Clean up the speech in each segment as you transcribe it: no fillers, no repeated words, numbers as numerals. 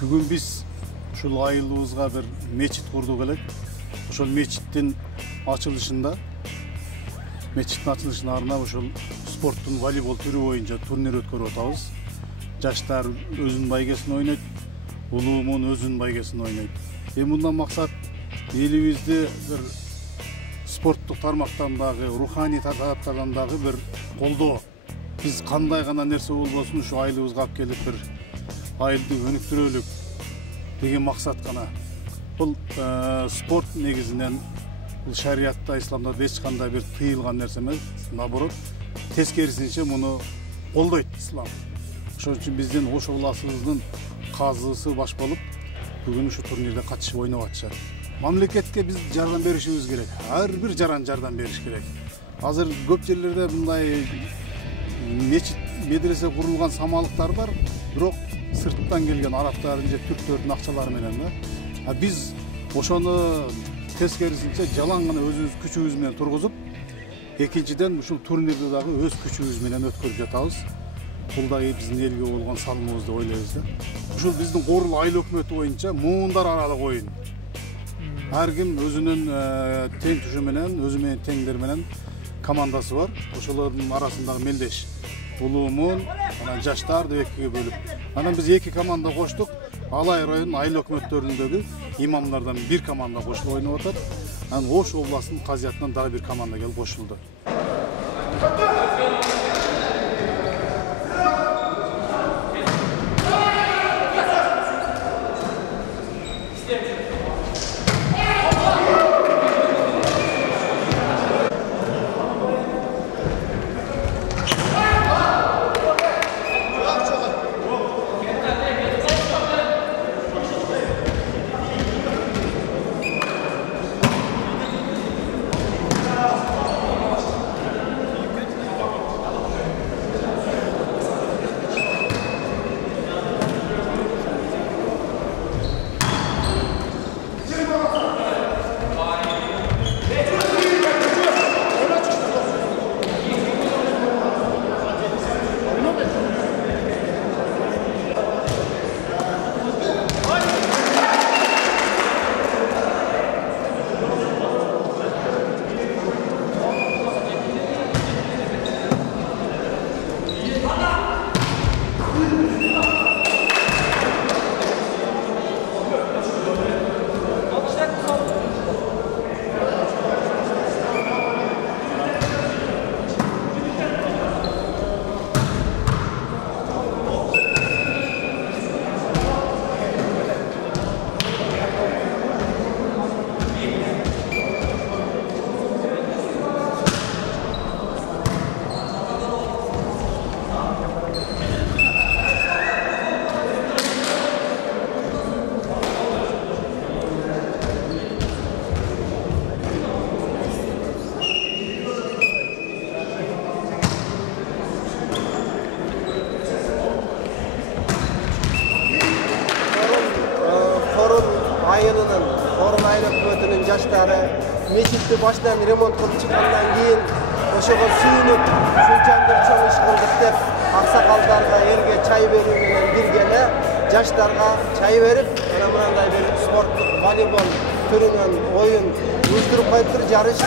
Бүгін біз ушул айылыбызга bir мечит курдук элек. Ошол мечиттин ачылышына арнап ошол спорттун волейбол түрү боюнча турнир өткөрүп атабыз. Жаштар өзүнүн байгесин ойнойт, улуумун өзүнүн байгесин ойнойт. Мындан максат элибизди bir спорттук тармактан дагы, руханий тараптардан дагы bir колдоо. Биз кандай гана нерсе болбосун ушу айылыбызга алып келип bir айылды өнүктүрөлүк деген максат гана. Бул спорт негизинен бул шариятта, исламда эч кандай bir тыйылган нерсе эмес, наоборот, тескерисинче муну колдойт ислам. Ошон үчүн биздин Ош областыбыздын казысы баш болуп, бүгүн ушу турнирде катышып ойноп атышат. Мамлекетке биз жардам беришибиз керек. Ар бир жаран жардам бериш керек. Азыр көп жерлерде мындай мечит, медресе курулган самалыктар бар, бирок сырттан келген арабтардын же түрктөрдүн акчалары менен да. Биз ошону тескерисинче жалаң гана өзүбүз күчүбүз менен тургузуп, экинчиден ушул турнирди дагы өз күчүбүз менен өткөрүп жатабыз. Бул дагы биздин элге болгон салымыбыз деп ойлойбуз да. Ушул биздин Корул айыл өкмөтү боюнча муундар аралык оюн. Ар ким өзүнүн тең түшү менен, өзү менен теңдер менен командасы бар. Ошолордун арасындагы мелдеш улуумун, анан жаштар деп экиге бөлүп. Анан биз эки команда коштук. Алай районунун айыл өкмөттөрүндөгү имамдардан бир команда кошулуп ойноп атат. Анан Ош областынын казиятынан дагы бир команда келип кошулду. Айылынын, Корул айыл өкмөтүнүн жаштары мечитти башынан ремонт кылып чыккандан кийин ошого сүйүнүп, ушунчалык чоң иш кылдык деп аксакалдарга, элге чай берүү менен бирге эле жаштарга чай берип, ana мындай бир спорттук волейбол түрүнөн оюн уюштуруп коюптур, жарыш.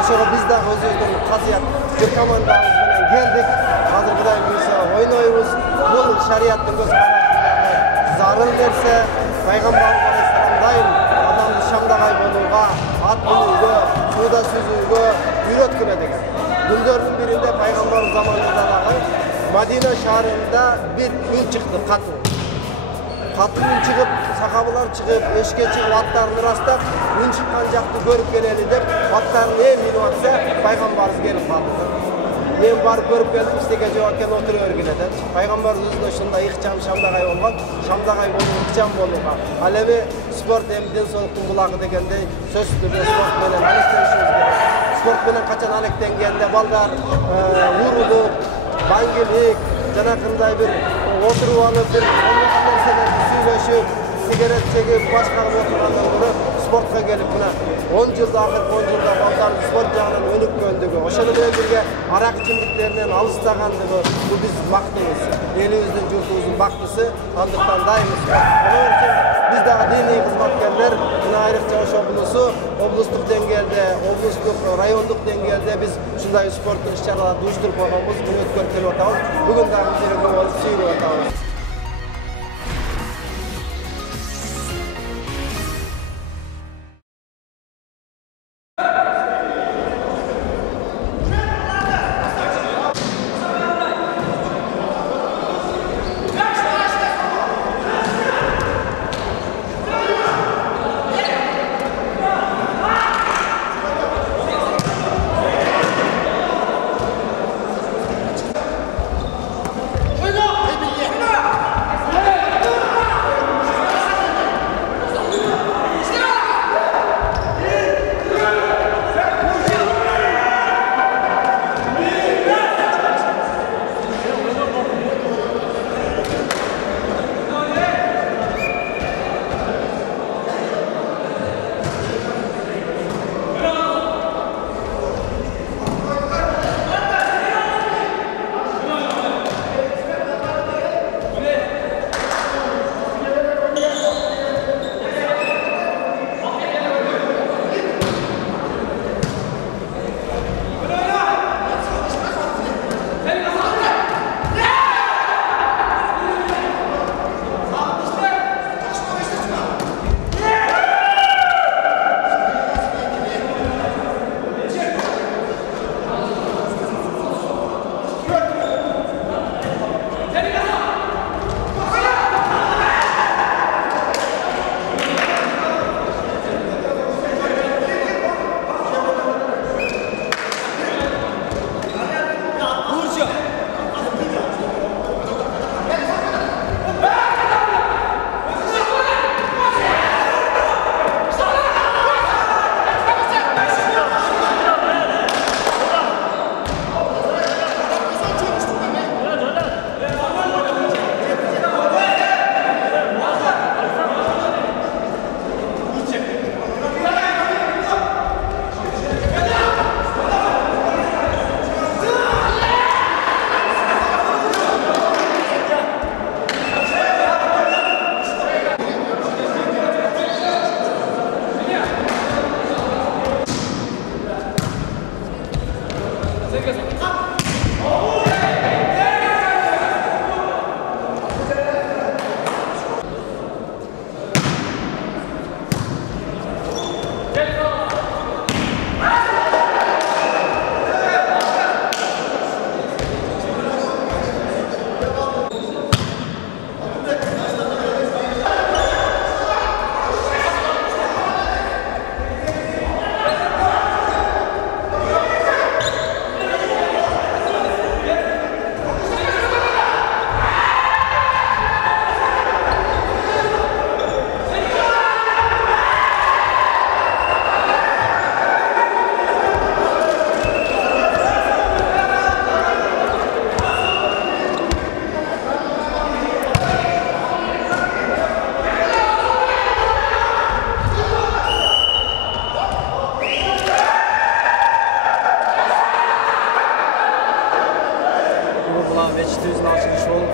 Ошого биз дагы өзүбүздүн казият бир командабыз менен келдик. Азыркыдай биз ойнойбуз. Бул шарияттын көз карашындагы зарыл нерсе. Пайгамбарыбыз адамды шамдагай болууга, ат минүүгө, сууда сүзүүгө үйрөткөн экен. Күндөрдүн биринде пайгамбар заманында дагы Мадина шаарында бир үн чыкты, катуу. Катуу үн чыгып, сахабалар чыгып, эшикке чыгып аттарын ырастап, үн чыккан жакты көрүп келели деп, аттарын минип атса, пайгамбарыбыз келип калды. Мен барып көрүп келдим, сизге жооп экен отура бергиле деп. Пайгамбарыбыз өзүнө ушундай ыкчам шамдагай болгон, шамдагай болуу ыкчам болууга. Ал эми спорт эми ден соолуктун булагы дегендей сөзсүз түрдө спорт менен алектенишибиз керек. Спорт менен качан алектенгенде балдар урулуп, баңгилик, жанакындай бир отуруп алып, бир нерселерди сүйлөшүп, сигарет чегип, башка кылып отургандан көрө спортқа келіп мына 10 жылда ақырғы 10 жылда балдардың спорт жағынан өніккендігі, ошону менен бирге арак ичимдиктеринен алыстагандыгы бул биздин бактыбыз, элибиздин журтубуздун бактысы. Андыктан дайым biz dagы diniy kızmatkерler mына айрыкча ошо облустук деңгээлде, облустук, райондук деңгээлде биз ушундай спорттук иш-чараларды уюштуруп койгонбуз. Буну өткөрүп келип атабыз. Бүгүн дагы бизге көп болуп сүйүнүп атабыз. Мечтибиздин ачылышы болуп,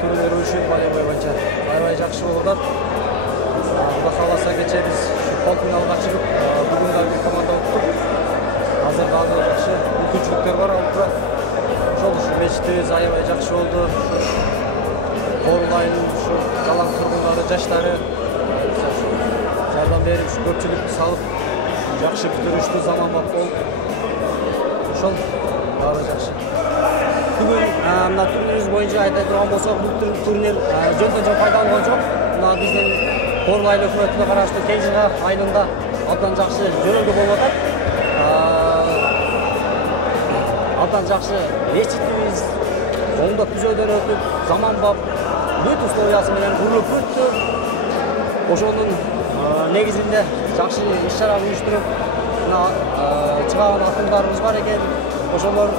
турнир өчүп аябай боюнча аябай жакшы болуп атат. Кудай кааласа кечээ биз полуфиналга чыгып, бүгүн да бир команда уттук. Азыр дагы жакшы мүмкүнчүлүктөр бар алып турат. Ошол ушу мечтибиз аябай жакшы болду. Орлайн ушу жалаң тургундары, жаштары жардам берип, көпчүлүктү салып, жакшы бүтүрүштү заманбап болуп. Ошол баары жакшы. Бүгүн мына турнирибиз боюнча айта турган болсок, бул турнир жөн пайдаланган жок. Мына биздин Орлайн өкмөтүнө караштуу Кенжига айылында абдан жакшы жөнөкөй болуп атат. Абдан жакшы мечитибиз оңдоп күзөдөн өтүп, заманбап бүт условиясы менен курулуп өттү. Ошонун негизинде жакшы иш-чара уюштуруп, мына чыган акындарыбыз бар экен. Ошолор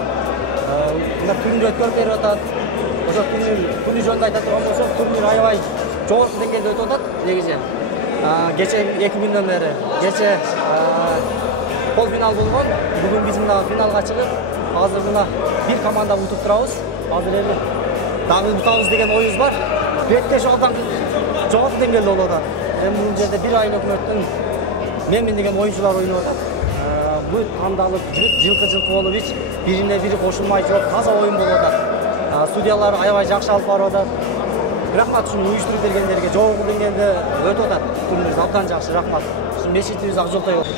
мына турнир өткөрүп берип атат. Ошол турнир жөнүндө айта турган болсок, турнир аябай жогорку деңгээлде өтүп атат негизи. Geçe 2 günden beri geçe pol final болгон. Bugün bizim daha finalga çıkıp hazır buna bir komanda utup turabız. Hazır endi dagы utabыз деген oyumuz var. Бетте жолдан жогорку деңгээлде болуп атат. Эми бул жерде bir айыл өкмөттүн менмен деген оюнчулар ойноп атат. Бүт кандалып, жылкы болуп эч бирине бири кошулмай жок, таза оюн болуп атат. Судьялар аябай жакшы алып барып атат. Рахмат ушуну уюштуруп бергендерге, жогорку деңгээлде өтүп атат. Турнир абдан жакшы, рахмат. Ушун мечитибиз ак жолтой болду.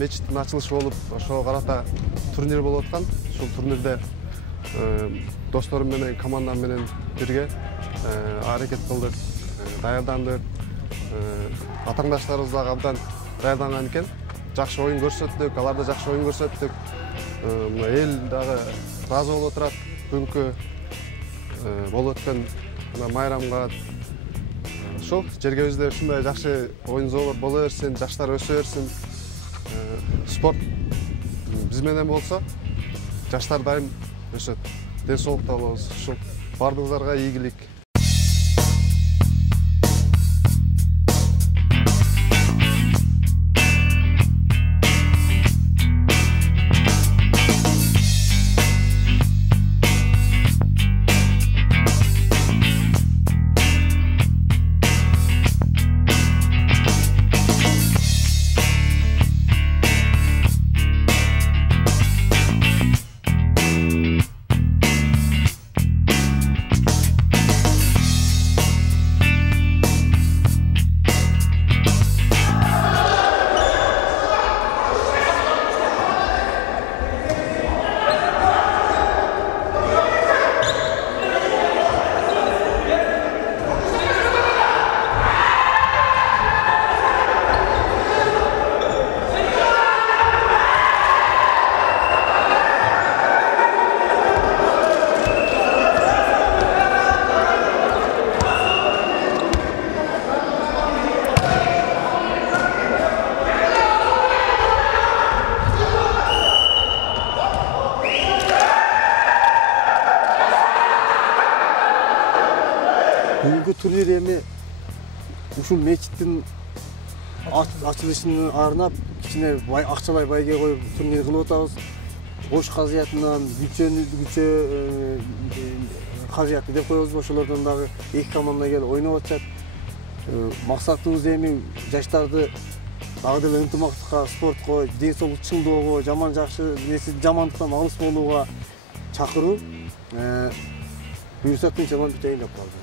Мечиттин ачылышы болуп, ошого карата турнир болуп аткан. Ушул турнирде досторум менен, командам менен бирге аракет кылдык, даярдандык. Атаңдаштарыбыз дагы абдан даярданган экен. Жакшы оюн көрсөттүк, алар да жакшы оюн көрсөттүк. Эл дагы ыраазы болуп отурат. Бүгүнкү болуп өткөн майрамга ошол жергебизде ушундай жакшы оюн боло берсин, жаштар өсө берсин. Sport biz менен болсо, жаштар дайым өсөт. Ден соолукта болобуз. Ушул бардыгыңыздарга ийгилик. Бүгүнкү турнир эми ушул мечиттин ачылышына арнап кичине акчалай байге коюп турнир кылып атабыз. Бош казыятынан күчө казыятты деп коебуз. Ошолордон дагы 2 команда келип ойноп атышат. Максатыбыз эми жаштарды дагы деле ынтымактыкка, спортко, ден соолук чыңдоого, жаман жакшы жамандыктан алыс болууга чакыруу. Буюрса тынч аман бүтөйүн деп калды.